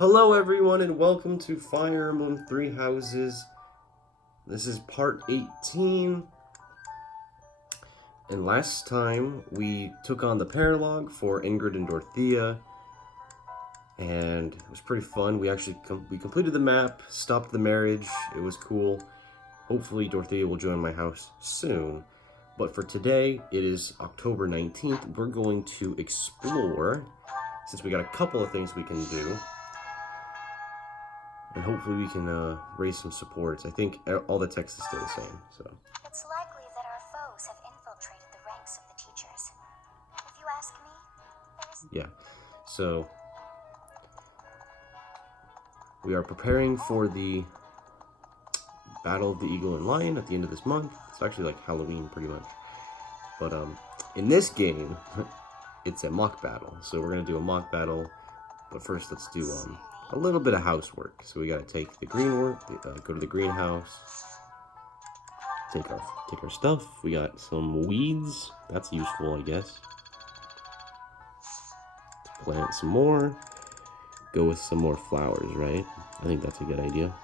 Hello everyone and welcome to Fire Emblem Three Houses. This is part 18. And last time we took on the paralog for Ingrid and Dorothea. And it was pretty fun. We actually completed the map, stopped the marriage. It was cool. Hopefully Dorothea will join my house soon. But for today, it is October 19th. We're going to explore, since we got a couple of things we can do. And hopefully we can raise some supports. I think all the text is still the same, so. It's likely that our foes have infiltrated the ranks of the teachers. If you ask me, there is... Yeah, so we are preparing for the Battle of the Eagle and Lion at the end of this month. It's actually like Halloween, pretty much. But in this game, it's a mock battle. So we're gonna do a mock battle. But first, let's do a little bit of housework. So we gotta take the green work, go to the greenhouse, take our stuff. We got some weeds. That's useful, I guess. Plant some more. Go with some more flowers, right? I think that's a good idea.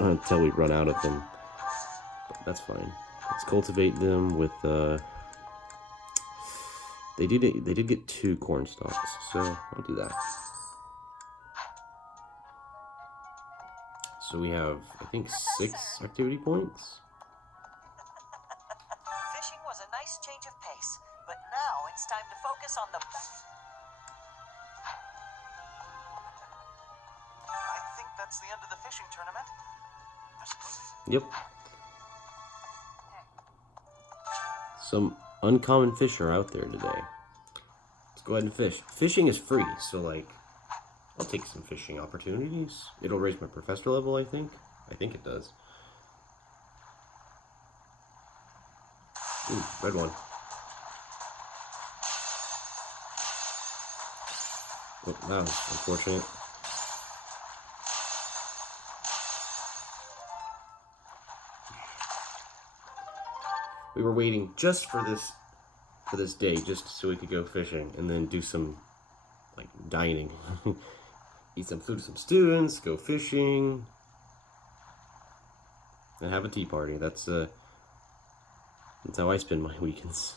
Until we run out of them. But that's fine. Let's cultivate them with They did get 2 corn stalks, so I'll do that. So we have, I think, 6 activity points. Fishing was a nice change of pace, but now it's time to focus on the... I think that's the end of the fishing tournament. Yep. Some uncommon fish are out there today. Let's go ahead and fish. Fishing is free, so like, I'll take some fishing opportunities. It'll raise my professor level, I think. I think it does. Ooh, red one. Oh, that was unfortunate. We were waiting just for this day, just so we could go fishing and then do some like dining. Eat some food with some students, go fishing, and have a tea party. That's how I spend my weekends.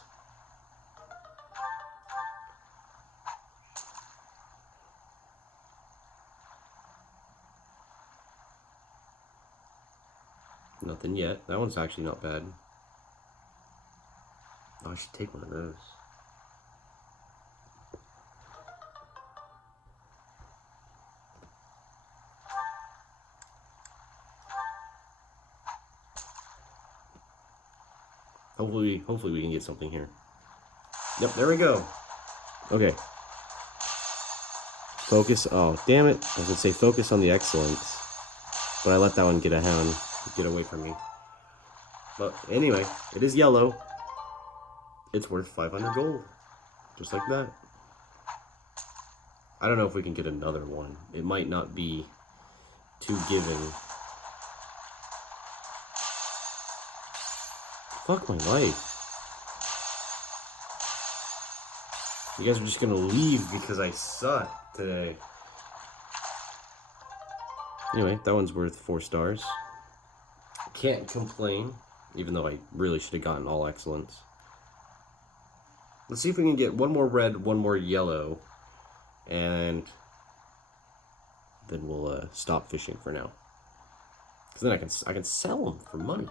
Nothing yet. That one's actually not bad. Oh, I should take one of those. Hopefully we can get something here. Yep, there we go. Okay. Focus. Oh, damn it! I was gonna say focus on the excellence, but I let that one get away from me. But anyway, it is yellow. It's worth 500 gold. Just like that. I don't know if we can get another one. It might not be too giving. Fuck my life. You guys are just gonna leave because I suck today. Anyway, that one's worth 4 stars. Can't complain, even though I really should have gotten all excellence. Let's see if we can get one more red, one more yellow, and then we'll stop fishing for now. Because then I can sell them for money.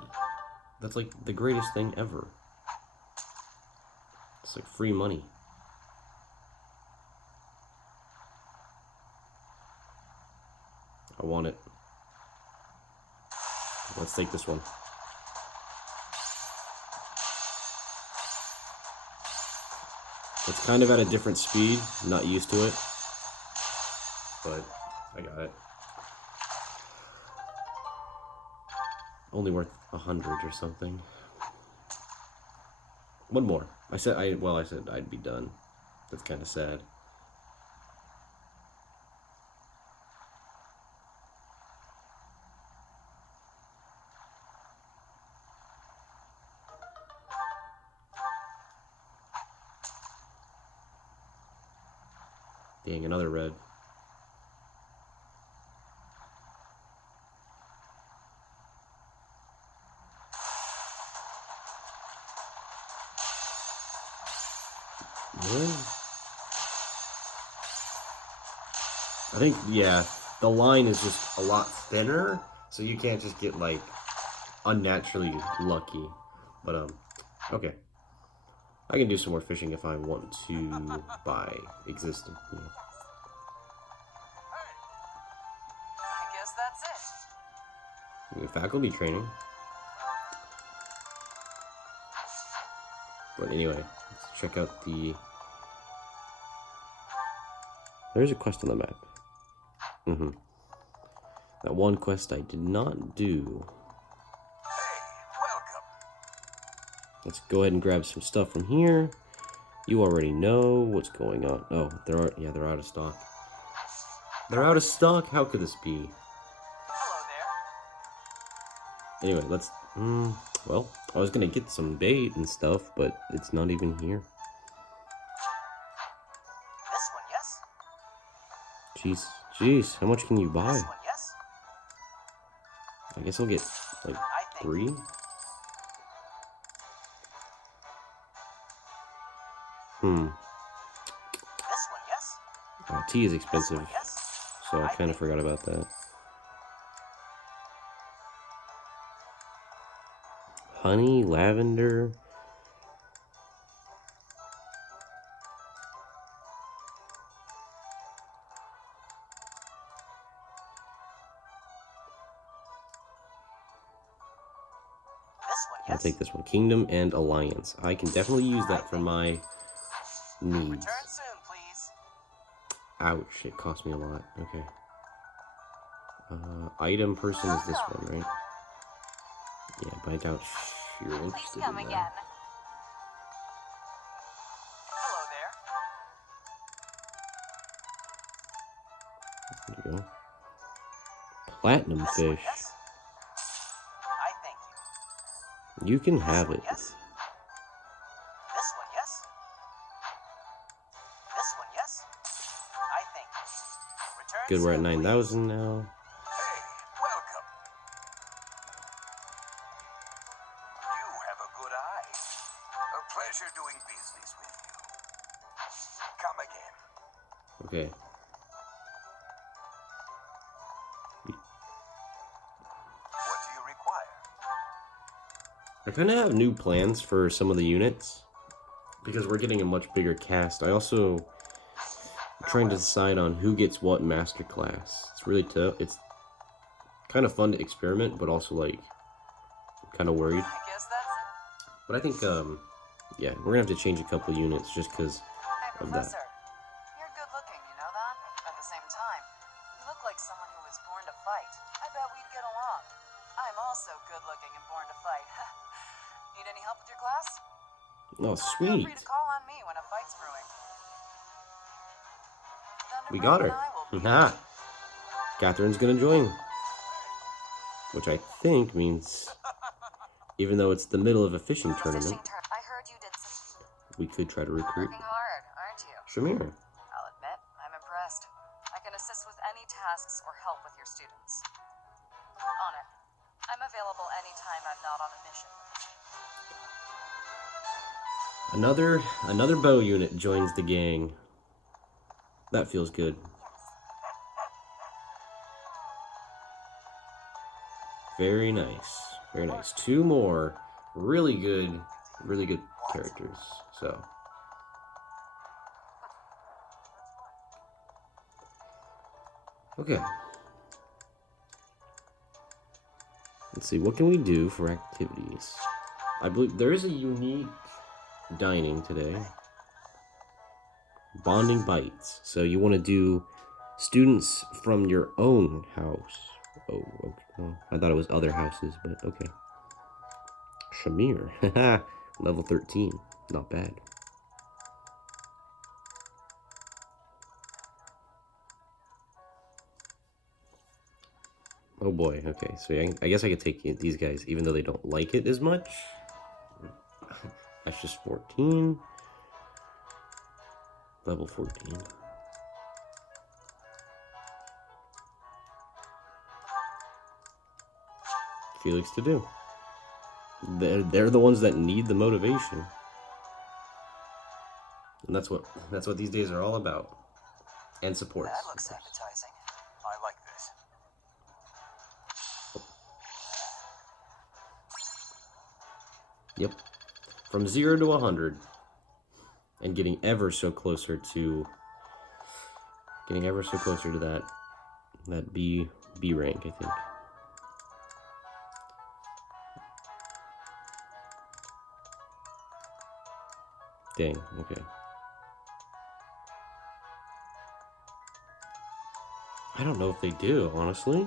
That's like the greatest thing ever. It's like free money. I want it. Let's take this one. It's kind of at a different speed, I'm not used to it, but I got it. Only worth 100 or something. One more. I said I'd be done. That's kind of sad. Dang, another red. I think, yeah, the line is just a lot thinner, so you can't just get, like, unnaturally lucky. But, okay. I can do some more fishing if I want to by existing. Yeah. I guess that's it. Faculty training. But anyway, let's check out the... There's a quest on the map. That one quest I did not do. Hey, welcome. Let's go ahead and grab some stuff from here. You already know what's going on. Oh, they're out of stock. They're out of stock? How could this be? Hello there. Anyway, let's... well, I was gonna get some bait and stuff, but it's not even here. This one, yes? Jeez, how much can you buy? This one, yes? I guess I'll get, like, 3? This one, yes? Oh, tea is This expensive, one, yes? so I kind of forgot about that. Honey, lavender. This one, I'll yes? take this one. Kingdom and Alliance. I can definitely use that for my needs. Return soon, please. Ouch, it cost me a lot. Okay. Item person is this one, right? Yeah, but I doubt you're Please interested come in again. that. Hello there. There you go. Platinum This one, fish. yes? I thank you. You can This have one, it. yes? This one, yes? This one, yes? I thank you. Return Good, we're at soon, please. 9,000 now. Hey, welcome. You have a good eye. A pleasure doing business with you. Come again. Okay. What do you require? I kind of have new plans for some of the units because we're getting a much bigger cast. I also trying to decide on who gets what master class. It's really tough. It's kind of fun to experiment, but also like kind of worried. I guess that's it. But I think yeah, we're gonna have to change a couple units just because Hey, of that. Professor. You're good looking, you know that? At the same time, you look like someone who was born to fight. I bet we'd get along. I'm also good looking and born to fight. Need any help with your class? Oh, Feel sweet. free to call on me when a fight's brewing. We got her. Thunderbird and I will be Ha! Catherine's gonna join. Which I think means, even though it's the middle of a fishing tournament, I heard you did some we could try to recruit working hard, aren't you? Shamir. I'll admit, I'm impressed. I can assist with any tasks or help with your students. On it. I'm available anytime I'm not on a mission. Another bow unit joins the gang. That feels good. Very nice. Very nice. 2 more really good characters. So okay. Let's see, what can we do for activities? I believe there is a unique dining today. Bonding bites. So you want to do students from your own house. Oh, okay. Oh, I thought it was other houses, but okay. Shamir. Level 13. Not bad. Oh boy, okay. So I guess I could take these guys, even though they don't like it as much. That's just 14. Level 14. Felix to do. They're the ones that need the motivation. And that's what these days are all about. And supports. That looks appetizing. I like this. Yep. From 0 to 100. And getting ever so closer to that B rank, I think. Dang, okay. I don't know if they do, honestly.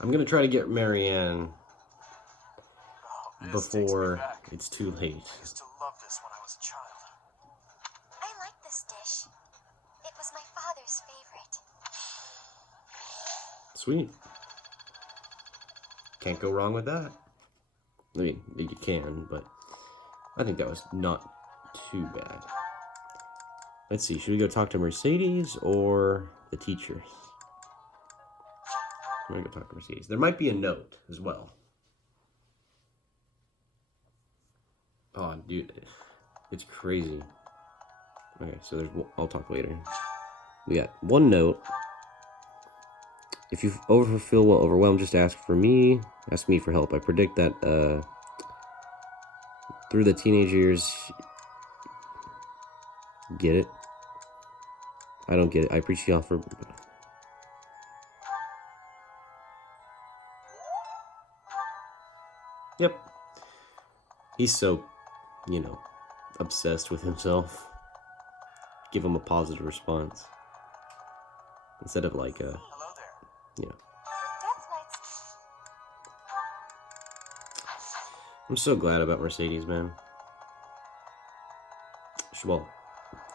I'm gonna try to get Marianne before it's too late. I used to love this when I was a child. I like this dish. It was my father's favorite. Sweet. Can't go wrong with that. I mean, you can, but I think that was not too bad. Let's see, should we go talk to Mercedes or the teachers? I'm gonna go talk to Mercedes. There might be a note as well. Oh, dude, it's crazy. Okay, so I'll talk later. We got one note. If you feel overwhelmed, just ask me for help. I predict that through the teenage years, get it? I don't get it. I appreciate you offer. Yep. He's so, obsessed with himself. Give him a positive response. Instead of like a, Hello there. Death lights. I'm so glad about Mercedes, man.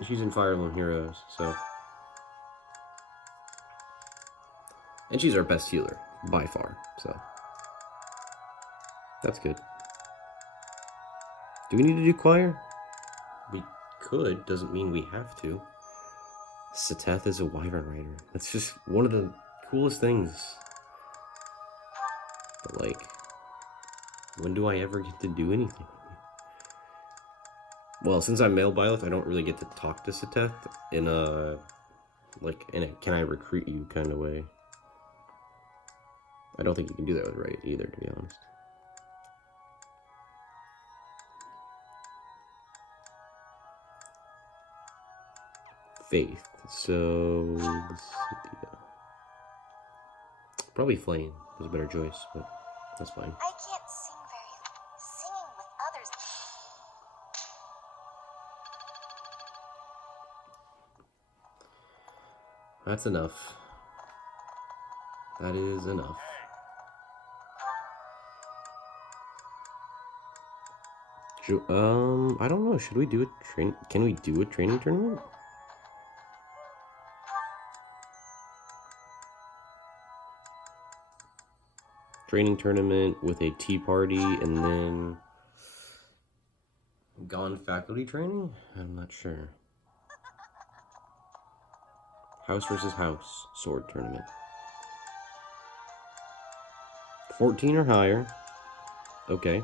She's in Fire Emblem Heroes, so. And she's our best healer, by far, so. That's good. Do we need to do choir? We could, doesn't mean we have to. Seteth is a wyvern rider. That's just one of the coolest things. But like, when do I ever get to do anything? Well, since I'm male Byleth, I don't really get to talk to Seteth in a can I recruit you kind of way. I don't think you can do that with Right either, to be honest. Faith. So Lysithea. Probably Flame was a better choice, but that's fine. I can't sing singing with others. That's enough. That is enough. I don't know. Should we do a train? Can we do a training tournament? Training tournament with a tea party and then gone faculty training? I'm not sure. House versus house sword tournament. 14 or higher. Okay.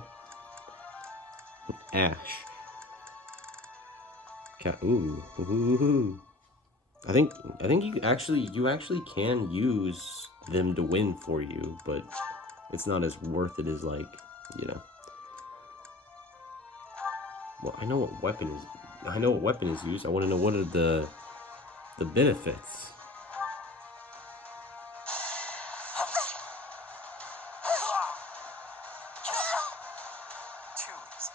Ash. Ooh. I think you actually can use them to win for you, but it's not as worth it as like, Well, I know what weapon is used. I want to know what are the benefits. Too easy.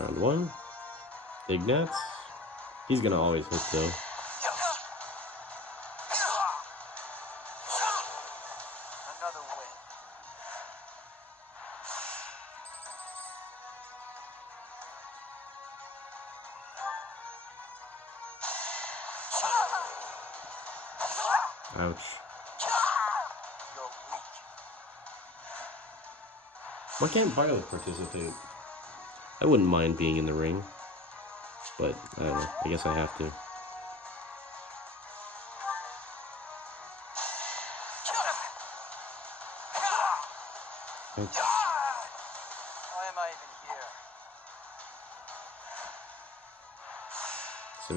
Round one. Ignatz. He's gonna always hit though. Another win. Ouch. You're weak. Why can't Violet participate? I wouldn't mind being in the ring, but I don't know. I guess I have to. Why am I even here?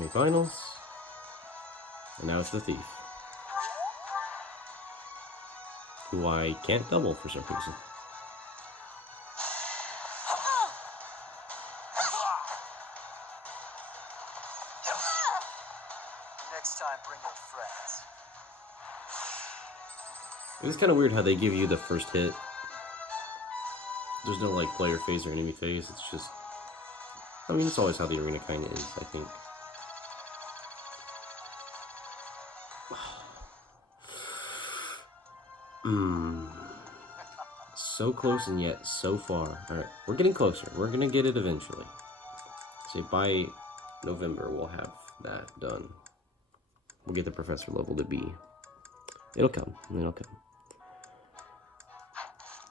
Semifinals. And now it's the thief. Who I can't double for some reason. Next time, bring your friends. It's kind of weird how they give you the first hit. There's no like player phase or enemy phase. It's just, I mean, it's always how the arena kind of is, I think. So close and yet so far. Alright, we're getting closer. We're gonna get it eventually. Say by November we'll have that done. We'll get the professor level to B. It'll come. It'll come.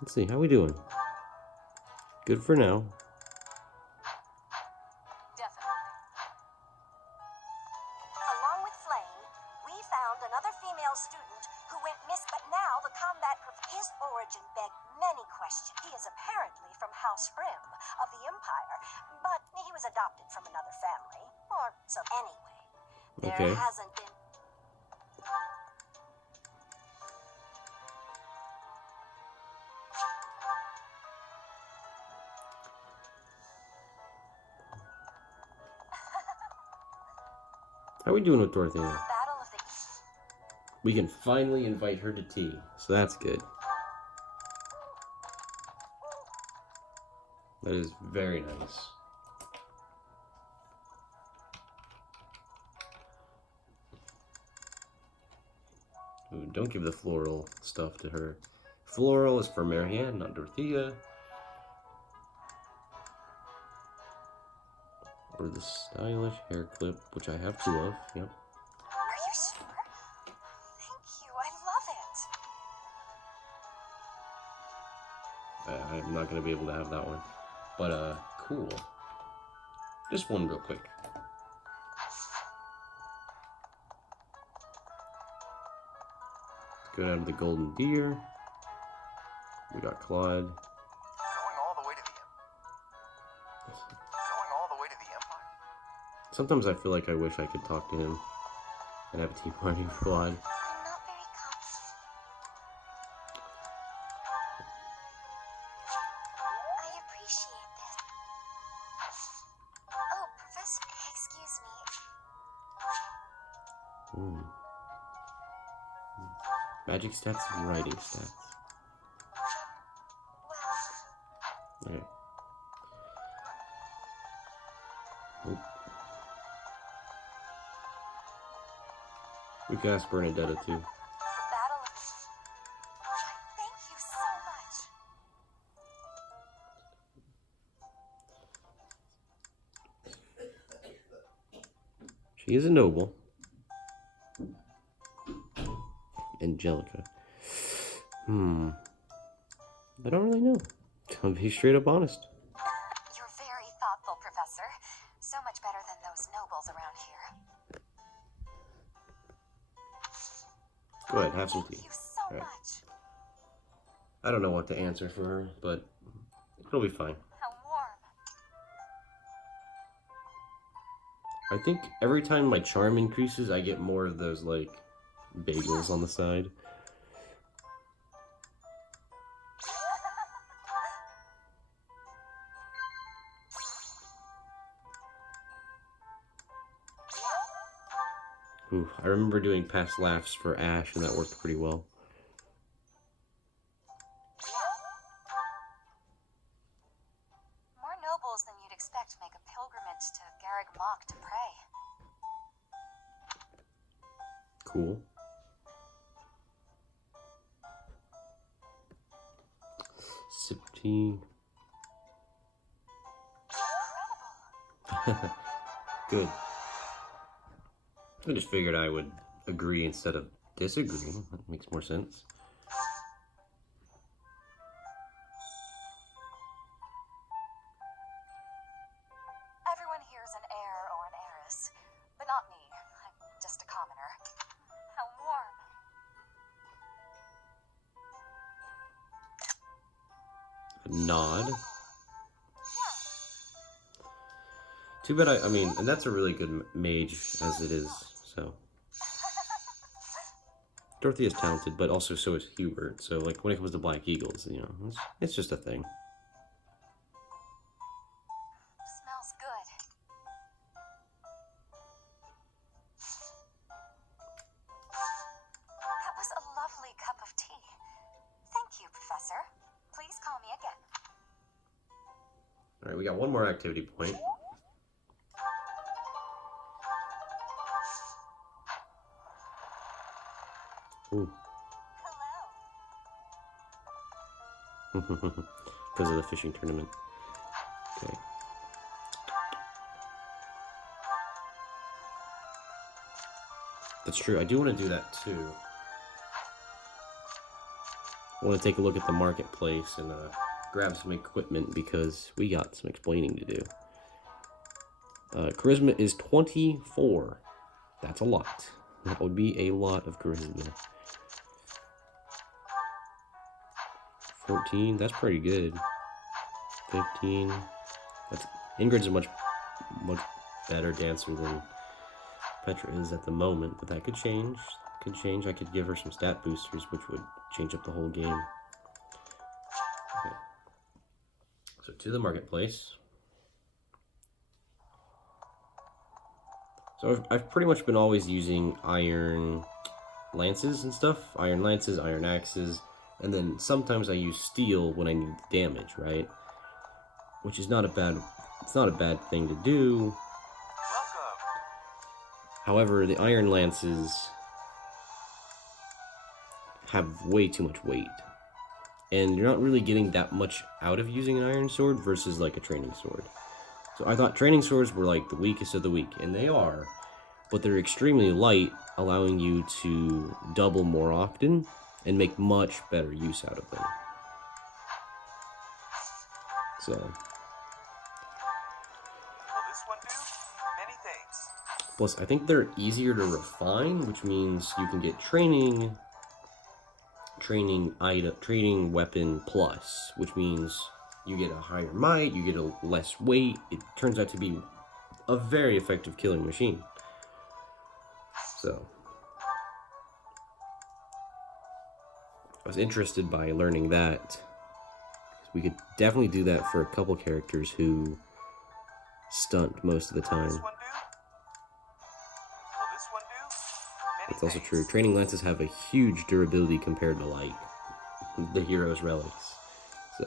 Let's see, how we doing? Good for now. Definitely. Along with Flame, we found another female student who went miss, but now the combat his origin begged many questions. He is apparently from House Rim of the Empire, but he was adopted from another family. Or so anyway. There hasn't been How are we doing with Dorothea? Battle of the East. We can finally invite her to tea, so that's good. That is very nice. Ooh, don't give the floral stuff to her. Floral is for Marianne, not Dorothea. Or the stylish hair clip, which I have two of. Yep. Are you sure? Thank you. I love it. I'm not gonna be able to have that one, but cool. Just one real quick. Let's go down to the golden deer. We got Claude. Going all the way to the Empire? Sometimes I feel like I wish I could talk to him and have a tea party with Claude. I'm not very confident. I appreciate this. Oh, Professor, excuse me. Ooh. Magic stats and writing stats. Well, Okay. Oop. We can ask Bernadetta too. the battle of thank you so much. She is a noble. Angelica. I don't really know. I'll be straight up honest. You're very thoughtful, Professor. So much better than those nobles around here. Go ahead, have some tea. Thank you so All right. much. I don't know what to answer for her, but it'll be fine. How warm. I think every time my charm increases, I get more of those, like, bagels on the side. Ooh, I remember doing past laughs for Ash, and that worked pretty well. More nobles than you'd expect make a pilgrimage to Garreg Mach to pray. Cool. Sip tea. Incredible. Good. I just figured I would agree instead of disagree. That makes more sense. Everyone here is an heir or an heiress, but not me. I'm just a commoner. How warm. nod. Too bad I mean, and that's a really good mage as it is, so. Dorothy is talented, but also so is Hubert, so like when it comes to Black Eagles, you know, it's just a thing. Smells good. That was a lovely cup of tea. Thank you, Professor. Please call me again. Alright, we got one more activity point. Ooh. Hello. Because of the fishing tournament. Okay. That's true. I do want to do that too. I want to take a look at the marketplace and grab some equipment because we got some explaining to do. Charisma is 24. That's a lot. That would be a lot of charisma. 14, that's pretty good. 15, that's Ingrid's a much better dancer than Petra is at the moment, but that could change. Could change. I could give her some stat boosters, which would change up the whole game. Okay. So to the marketplace. So I've pretty much been always using iron lances and stuff. Iron lances, iron axes, and then sometimes I use steel when I need damage, right? Which is not a bad, it's not a bad thing to do. However, the iron lances have way too much weight. And you're not really getting that much out of using an iron sword versus like a training sword. So I thought training swords were like the weakest of the weak, and they are, but they're extremely light, allowing you to double more often and make much better use out of them. So. Will this one do? Many thanks. Plus, I think they're easier to refine, which means you can get training weapon plus, which means you get a higher might, you get a less weight. It turns out to be a very effective killing machine. So, I was interested by learning that. We could definitely do that for a couple characters who stunt most of the time. It's also true. Training lances have a huge durability compared to like the hero's relics. So.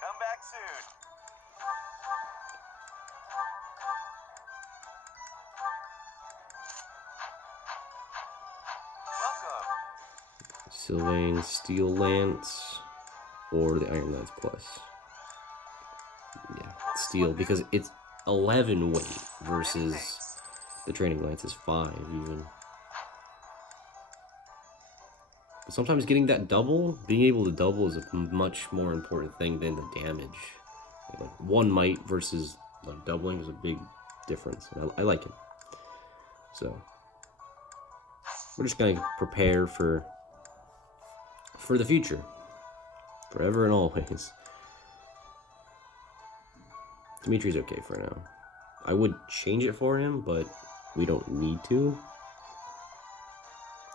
Come back soon. Welcome. Sylvain Steel Lance or the Iron Lance Plus. Yeah, steel because it's 11 weight versus the training lance is 5 even. But sometimes getting that double, being able to double is a much more important thing than the damage. Like one might versus like doubling is a big difference. And I like it. So we're just gonna prepare for the future, forever and always. Dimitri's okay for now. I would change it for him, but we don't need to.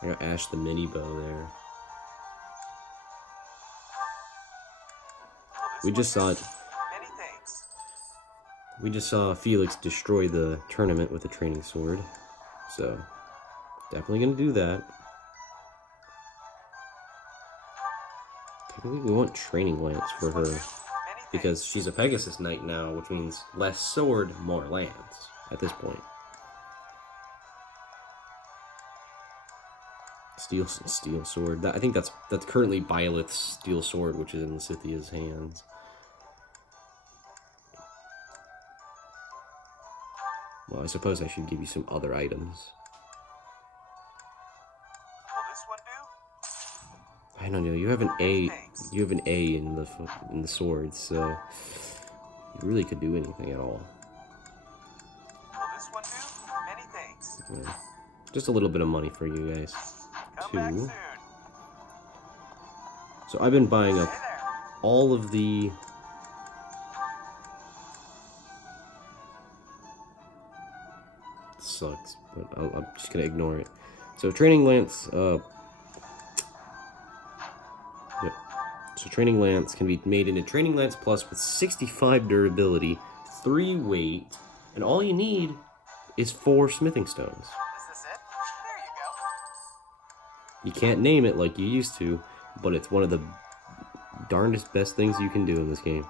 I got Ash the mini bow there. We just saw it. We just saw Felix destroy the tournament with a training sword. So, definitely gonna do that. Technically, we want training lance for her. Because she's a Pegasus Knight now, which means less sword, more lance at this point. Steel sword. I think that's currently Byleth's steel sword, which is in Lysithea's hands. Well, I suppose I should give you some other items. Will this one do? I don't know. You have an A. You have an A in the swords, so you really could do anything at all. Will this one do? Many thanks. Yeah. Just a little bit of money for you guys. 2. So I've been buying up all of the... Sucks, but I'm just gonna ignore it. So training lance, yep. So training lance can be made into training lance plus with 65 durability, 3 weight, and all you need is 4 smithing stones. Is this it? There you go. You can't name it like you used to, but it's one of the darndest best things you can do in this game.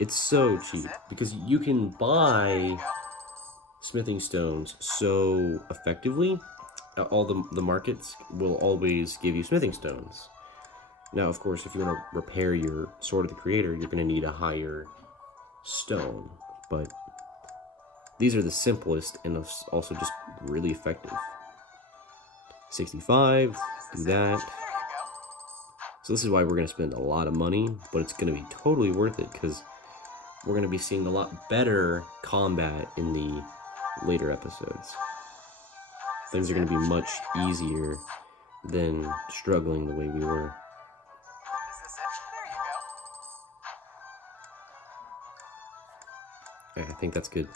It's so cheap because you can buy smithing stones so effectively. All the markets will always give you smithing stones. Now, of course, if you want to repair your Sword of the Creator, you're going to need a higher stone. But these are the simplest and also just really effective. 65, do that. So this is why we're going to spend a lot of money, but it's going to be totally worth it because we're going to be seeing a lot better combat in the later episodes. Things are going to be much easier than struggling the way we were. Is this it? There you go. I think that's good.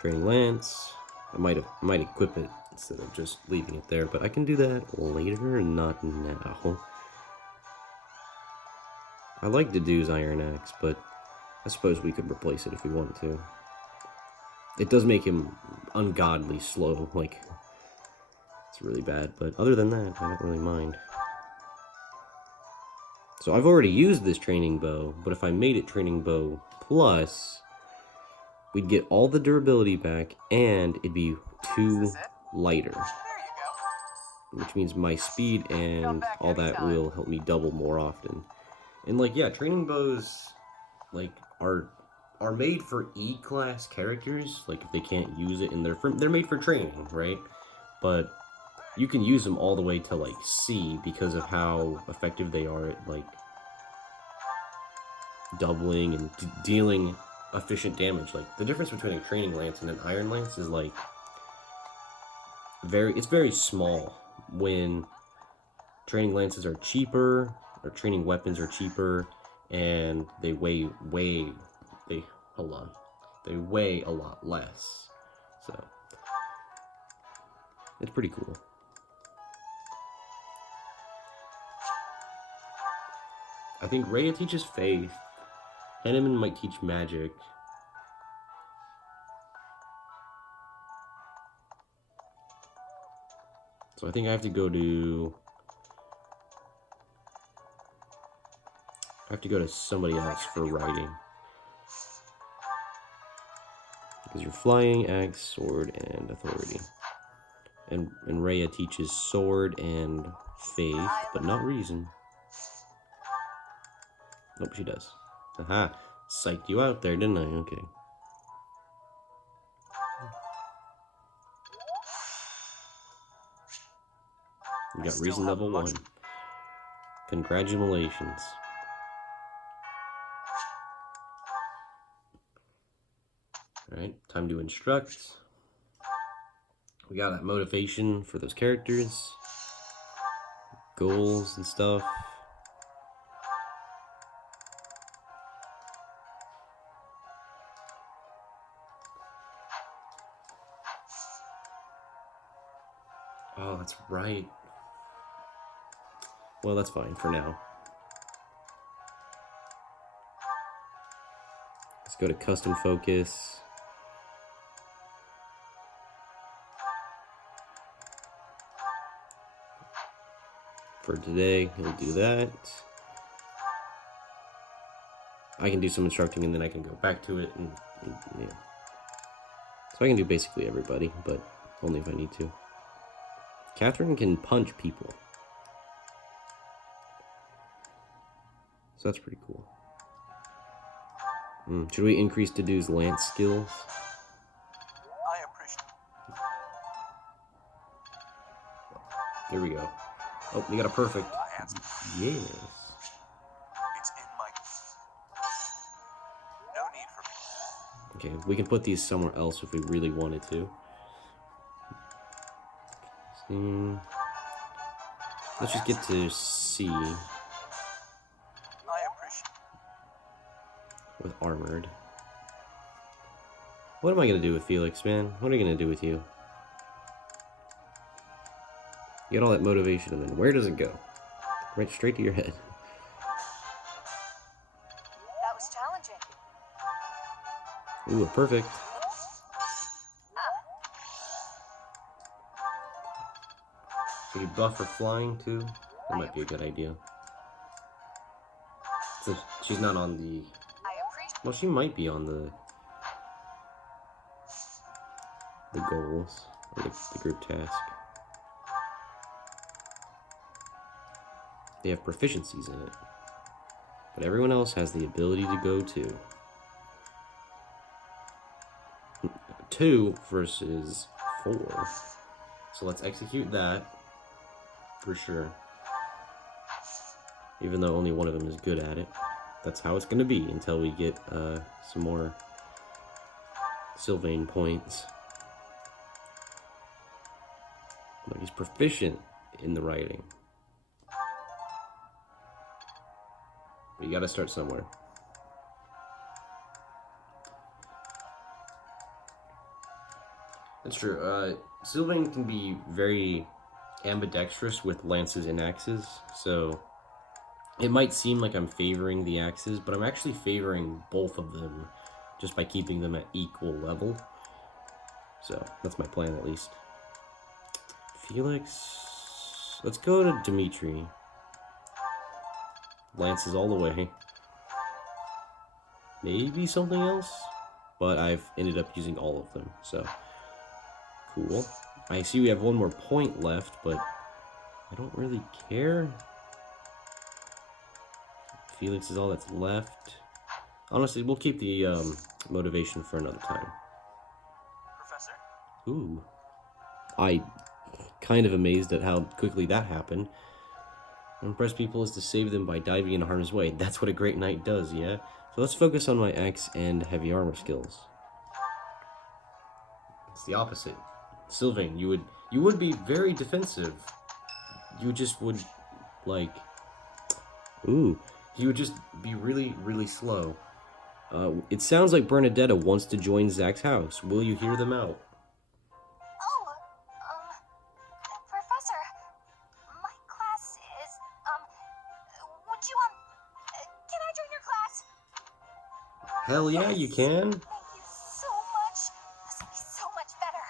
Training lance. I might equip it instead of just leaving it there, but I can do that later, not now. I like Dedue's Iron Axe, but I suppose we could replace it if we want to. It does make him ungodly slow, like, it's really bad, but other than that, I don't really mind. So I've already used this training bow, but if I made it training bow plus, we'd get all the durability back, and it'd be 2 lighter. There you go. Which means my speed and all that will help me double more often. And like, yeah, training bows, like, are made for E-class characters. Like, if they can't use it, and they're made for training, right? But you can use them all the way to, like, C because of how effective they are at, like, doubling and dealing efficient damage. Like, the difference between a training lance and an iron lance is, like, it's very small. When training lances are cheaper, or training weapons are cheaper, and they weigh a lot less. So it's pretty cool. I think Rhea teaches faith. Henneman might teach magic. So I think I have to go to somebody else for writing. Because you're flying, axe, sword, and authority. And Rhea teaches sword and faith, but not reason. Nope, she does. Aha, psyched you out there, didn't I? Okay. You got reason level 1. Congratulations. Alright, time to instruct. We got that motivation for those characters. Goals and stuff. Oh, that's right. Well, that's fine for now. Let's go to custom focus. For today, he'll do that. I can do some instructing and then I can go back to it and yeah. So I can do basically everybody, but only if I need to. Catherine can punch people. So that's pretty cool. Should we increase Dedue's lance skills? I appreciate. There we go. Oh, we got a perfect. Yes. It's in my. No need for me. Okay, we can put these somewhere else if we really wanted to. Let's just get to C I appreciate. with armored. What am I gonna do with Felix, man? What are you gonna do with you? You get all that motivation, and then where does it go? Right straight to your head. That was challenging. Ooh, perfect. Should we buff her flying too? That might be a good idea. So she's not on the... Well, she might be on the goals, or the group task. They have proficiencies in it. But everyone else has the ability to go too. 2 versus 4. So let's execute that. For sure. Even though only one of them is good at it. That's how it's going to be until we get some more Sylvain points. Like he's proficient in the writing. But you gotta start somewhere. That's true. Sylvain can be very ambidextrous with lances and axes, so it might seem like I'm favoring the axes, but I'm actually favoring both of them just by keeping them at equal level. So that's my plan, at least. Felix, let's go to Dimitri. Lances all the way. Maybe something else, but I've ended up using all of them, so cool. I see we have one more point left, but I don't really care. Felix is all that's left. Honestly, we'll keep the motivation for another time. Professor? Ooh. I kind of amazed at how quickly that happened. Impress people is to save them by diving into harm's way. That's what a great knight does, yeah? So let's focus on my axe and heavy armor skills. It's the opposite. Sylvain, you would be very defensive. You just would, like... Ooh. You would just be really, really slow. It sounds like Bernadetta wants to join Zach's house. Will you hear them out? Professor, my class is, would you, can I join your class? Hell yeah, you can. Thank you so much. This will be so much better.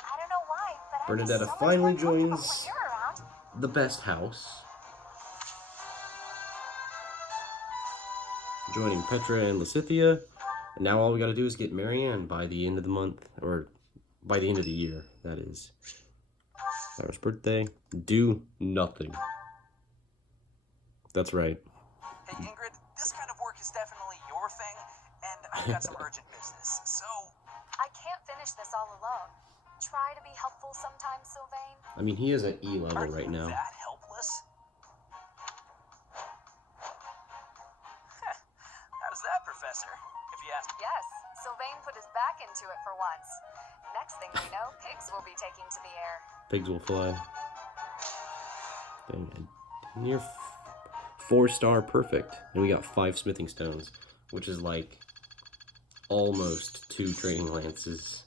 I don't know why, but I'm Bernadetta just so finally much more comfortable joins when you're around. the best house. Joining Petra and Lysithea. And now all we gotta do is get Marianne by the end of the month, or by the end of the year, that is. Sarah's birthday. Do nothing. That's right. Hey, Ingrid, this kind of work is definitely your thing, and I've got some urgent business, so... I can't finish this all alone. Try to be helpful sometimes, Sylvain. I mean, he is at E level Are right you now. that helpless? How's that, Professor? If you ask... Yes, Sylvain put his back into it for once. Next thing we know, pigs will be taking to the air. Pigs will fly. Dang, near 4-star perfect. And we got 5 smithing stones, which is like almost 2 training lances.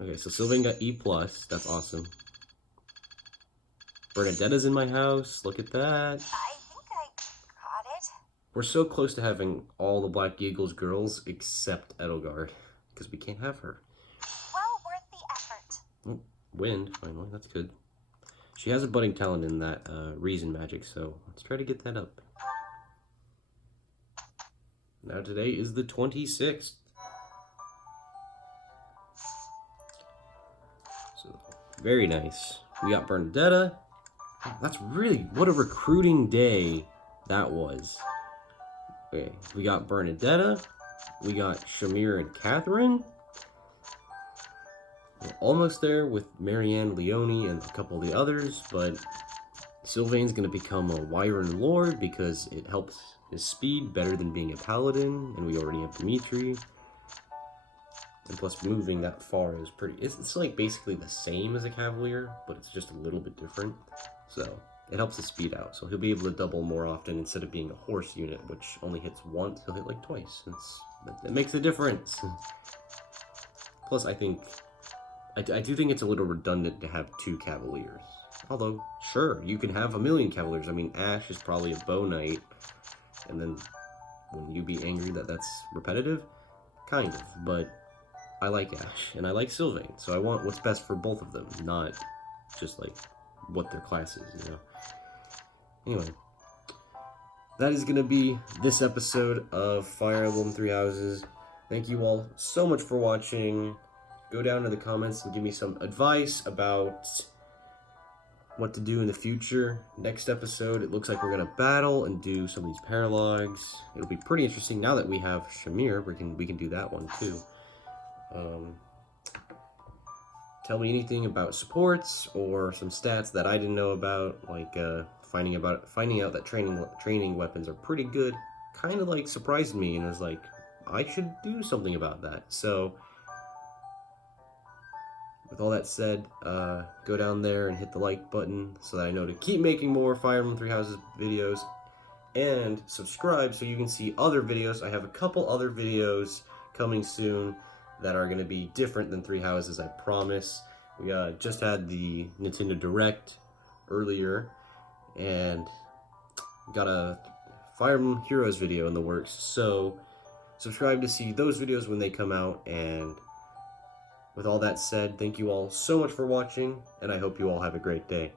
Okay, so Sylvain got E+. That's awesome. Bernadetta's in my house. Look at that. I think I got it. We're so close to having all the Black Eagle's girls except Edelgard, because we can't have her. Well worth the effort. Oh, wind, finally. That's good. She has a budding talent in that reason magic, so let's try to get that up. Now today is the 26th. So, very nice. We got Bernadetta. That's really, what a recruiting day that was. Okay, we got Bernadetta. We got Shamir and Catherine. We're almost there with Marianne, Leone, and a couple of the others, but Sylvain's going to become a Wyvern Lord because it helps his speed better than being a Paladin, and we already have Dimitri. And plus, moving that far is pretty... It's like basically the same as a cavalier, but it's just a little bit different. So it helps his speed out. So he'll be able to double more often instead of being a horse unit, which only hits once. He'll hit like twice. It makes a difference. Plus, I do think it's a little redundant to have 2 cavaliers. Although, sure, you can have a million cavaliers. I mean, Ash is probably a bow knight. And then, when you be angry that's repetitive? Kind of, but I like Ash, and I like Sylvain. So I want what's best for both of them, not just, like, what their class is, you know? Anyway, that is going to be this episode of Fire Emblem Three Houses. Thank you all so much for watching. Go down to the comments and give me some advice about what to do in the future. Next episode, it looks like we're going to battle and do some of these paralogs. It'll be pretty interesting. Now that we have Shamir, we can do that one too. Tell me anything about supports or some stats that I didn't know about, like finding out that training weapons are pretty good. Kind of like surprised me, and was like, I should do something about that. So with all that said, go down there and hit the like button so that I know to keep making more Fire Emblem Three Houses videos, and subscribe so you can see other videos. I have a couple other videos coming soon that are going to be different than Three Houses, I promise. We just had the Nintendo Direct earlier, and got a Fire Emblem Heroes video in the works, so subscribe to see those videos when they come out. And with all that said, thank you all so much for watching, and I hope you all have a great day.